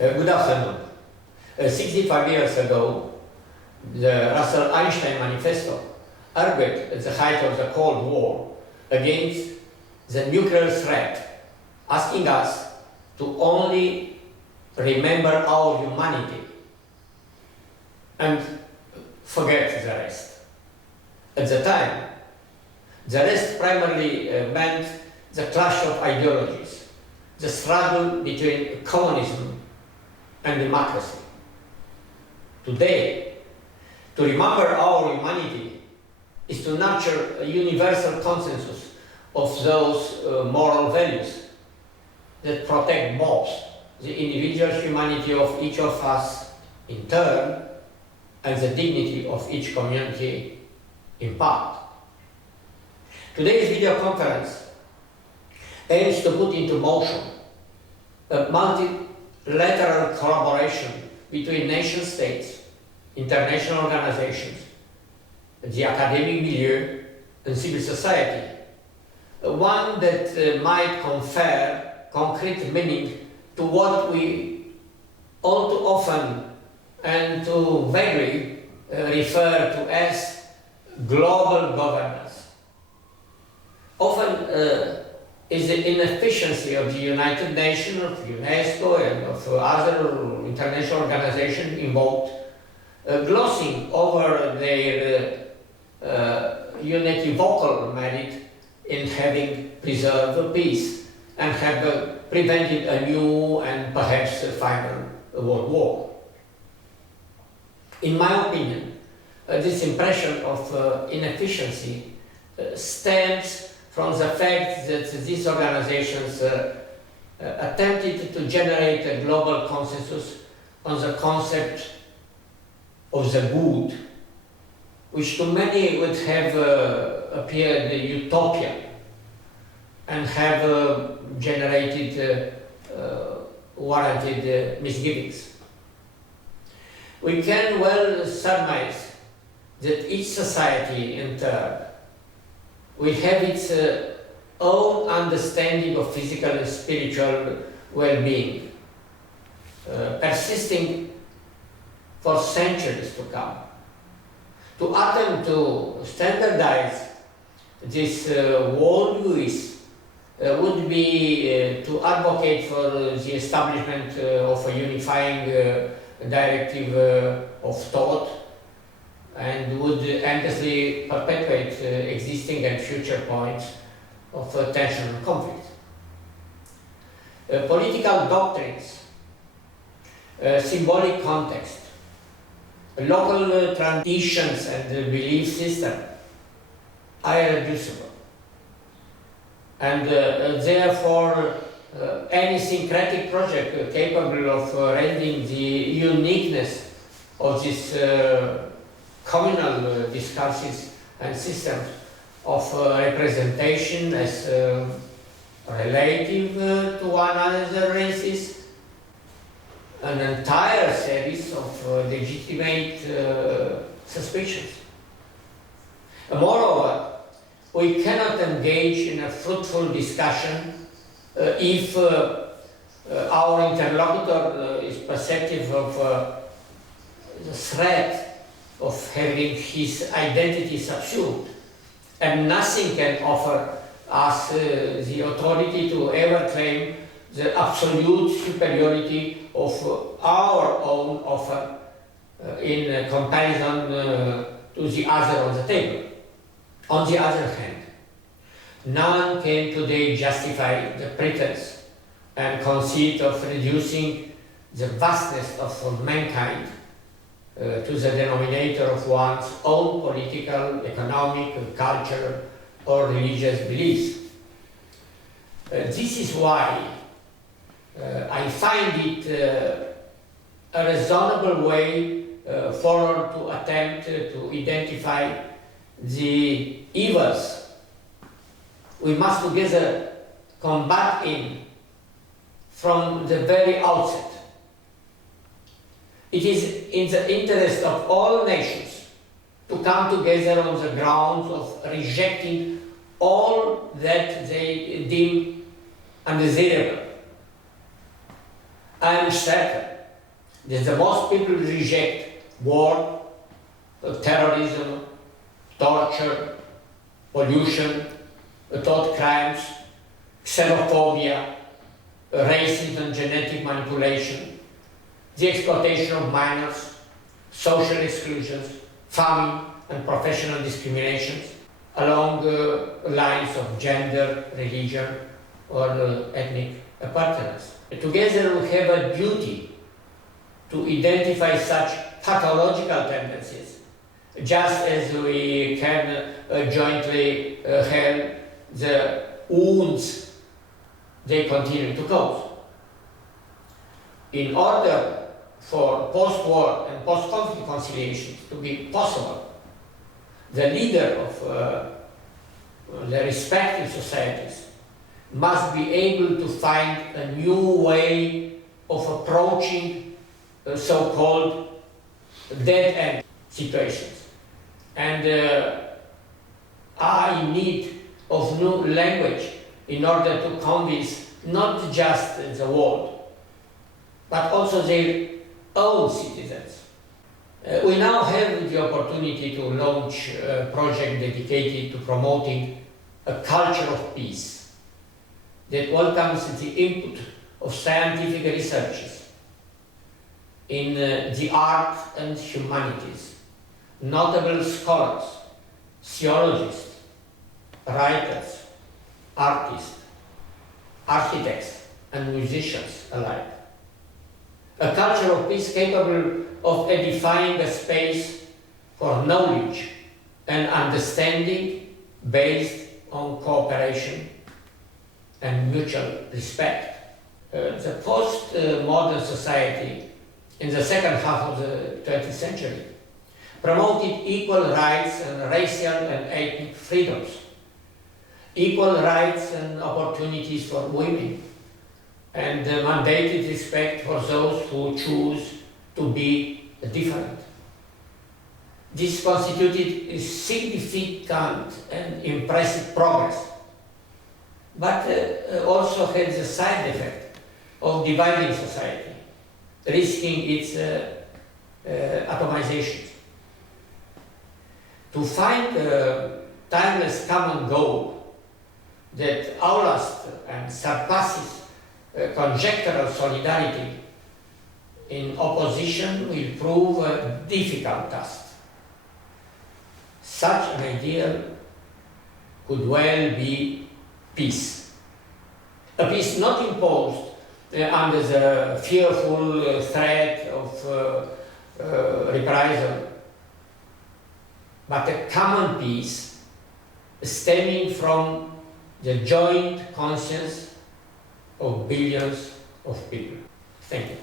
Good afternoon. 65 years ago, the Russell-Einstein Manifesto argued at the height of the Cold War against the nuclear threat, asking us to only remember our humanity and forget the rest. At the time, the rest primarily meant the clash of ideologies, the struggle between communism and democracy. Today, to remember our humanity is to nurture a universal consensus of those moral values that protect both the individual humanity of each of us in turn and the dignity of each community in part. Today's video conference aims to put into motion a multilateral collaboration between nation-states, international organizations, the academic milieu, and civil society. One that might confer concrete meaning to what we all too often and too vaguely refer to as global governance. Often is the inefficiency of the United Nations, of UNESCO, and of other international organizations involved, glossing over their univocal merit in having preserved peace and have prevented a new and perhaps a final world war. In my opinion, this impression of inefficiency stems from the fact that these organizations attempted to generate a global consensus on the concept of the good, which to many would have appeared utopian and have generated warranted misgivings. We can well surmise that each society in turn will have its own understanding of physical and spiritual well-being, persisting for centuries to come. To attempt to standardize this worldviews would be to advocate for the establishment of a unifying directive of thought, and would endlessly perpetuate existing and future points of tension and conflict. Political doctrines, symbolic context, local traditions and belief system are irreducible. And therefore, any syncretic project capable of rendering the uniqueness of this communal discourses and systems of representation as relative to one another races, an entire series of legitimate suspicions. Moreover, we cannot engage in a fruitful discussion if our interlocutor is perceptive of the threat of having his identity subsumed, and nothing can offer us the authority to ever claim the absolute superiority of our own offer in comparison to the other on the table. On the other hand, none can today justify the pretense and conceit of reducing the vastness of mankind to the denominator of one's own political, economic, cultural, or religious beliefs. This is why I find it a reasonable way forward to attempt to identify the evils we must together combat in from the very outset. It is in the interest of all nations to come together on the grounds of rejecting all that they deem undesirable. I am certain The most people reject war, terrorism, torture, pollution, thought crimes, xenophobia, racism, genetic manipulation, the exploitation of minors, social exclusions, famine and professional discriminations along lines of gender, religion, or ethnic appartenance. Together we have a duty to identify such pathological tendencies, just as we can jointly help the wounds they continue to cause. In order for post-war and post-conflict conciliations to be possible, the leader of the respective societies must be able to find a new way of approaching so-called dead-end situations, and are in need of new language in order to convince not just the world, but also their own citizens. We now have the opportunity to launch a project dedicated to promoting a culture of peace that welcomes the input of scientific researchers in the art and humanities, notable scholars, theologians, writers, artists, architects, and musicians alike. A culture of peace capable of edifying a space for knowledge and understanding based on cooperation and mutual respect. The post-modern society in the second half of the 20th century promoted equal rights and racial and ethnic freedoms, equal rights and opportunities for women, and mandated respect for those who choose to be different. This constituted a significant and impressive progress, but also had the side effect of dividing society, risking its atomization. To find a timeless common goal that outlasts and surpasses conjectural solidarity in opposition will prove a difficult task. Such an ideal could well be peace. A peace not imposed under the fearful threat of reprisal, but a common peace stemming from the joint conscience of billions of people. Thank you.